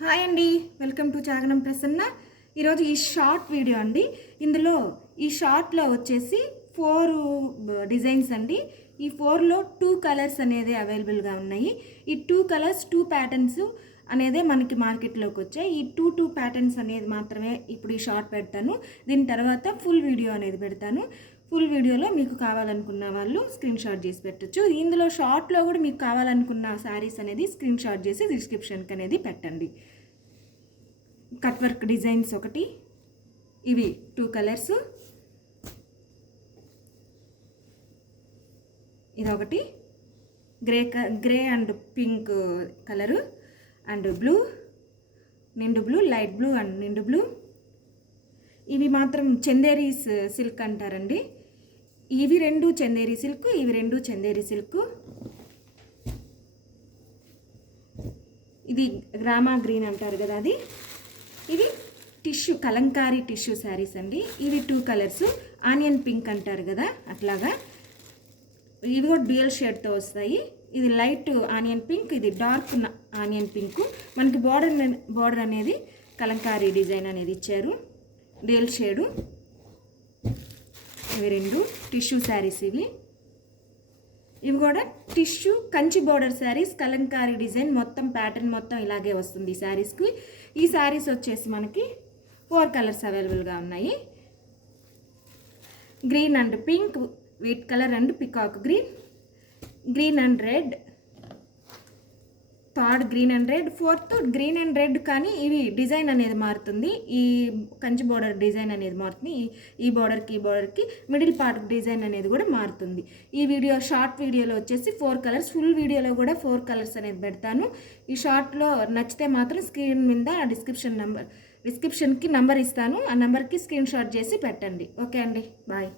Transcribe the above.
Hi అండి, welcome to Chaganam Prasanna. ఈరోజు ఈ షార్ట్ వీడియో అండి. ఇందులో ఈ షార్ట్లో వచ్చేసి 4 డిజైన్స్ అండి. ఈ 4లో 2 కలర్స్ అనేది అవైలబుల్గా ఉన్నాయి. ఈ 2 కలర్స్ 2 ప్యాటర్న్స్ అనేదే మనకి మార్కెట్లోకి వచ్చాయి. ఈ 2 ప్యాటర్న్స్ అనేది మాత్రమే ఇప్పుడు ఈ షార్ట్ పెడతాను. దీని తర్వాత ఫుల్ వీడియో అనేది పెడతాను. ఫుల్ వీడియోలో మీకు కావాలనుకున్న వాళ్ళు స్క్రీన్ షాట్ చేసి పెట్టచ్చు. ఇందులో షార్ట్లో కూడా మీకు కావాలనుకున్న శారీస్ అనేది స్క్రీన్ షాట్ చేసి డిస్క్రిప్షన్కి అనేది పెట్టండి. కట్ వర్క్ డిజైన్స్ ఒకటి, ఇవి 2 కలర్స్, ఇదొకటి grey and pink colour and blue, నిండు బ్లూ, లైట్ బ్లూ అండ్ నిండు బ్లూ. ఇవి మాత్రం చందేరి సిల్క్ అంటారండి. ఇవి 2 చందేరి సిల్క్, ఇవి 2 చందేరి సిల్క్. ఇది గ్రామా గ్రీన్ అంటారు కదా, అది. ఇవి టిష్యూ, కలంకారీ టిష్యూ శారీస్ అండి. ఇవి 2 కలర్స్, ఆనియన్ పింక్ అంటారు కదా అట్లాగా. ఇవి కూడా డ్యూయల్ షేడ్తో వస్తాయి. ఇది లైట్ ఆనియన్ పింక్, ఇది డార్క్ ఆనియన్ పింక్. మనకి బార్డర్ అనేది కలంకారీ డిజైన్ అనేది ఇచ్చారు, డ్యూయల్ షేడు. ఇవి 2 టిష్యూ శారీస్. ఇవి కూడా tissue Kanchi border saris, Kalamkari design, మొత్తం ప్యాటర్న్ మొత్తం ఇలాగే వస్తుంది ఈ శారీస్కి. ఈ శారీస్ వచ్చేసి మనకి 4 కలర్స్ అవైలబుల్గా ఉన్నాయి. Green and pink, wheat colour and peacock green, green and red, third green and red, fourth green and red. కానీ ఇవి డిజైన్ అనేది మారుతుంది. ఈ కంచి బోర్డర్ డిజైన్ అనేది మారుతుంది. ఈ బోర్డర్కి మిడిల్ పార్ట్ డిజైన్ అనేది కూడా మారుతుంది. ఈ వీడియో షార్ట్ వీడియోలో వచ్చేసి 4 కలర్స్, ఫుల్ వీడియోలో కూడా 4 కలర్స్ అనేది పెడతాను. ఈ షార్ట్లో నచ్చితే మాత్రం స్క్రీన్ మీద డిస్క్రిప్షన్కి నంబర్ ఇస్తాను. ఆ నెంబర్కి స్క్రీన్ షాట్ చేసి పెట్టండి. ఓకే అండి, బాయ్.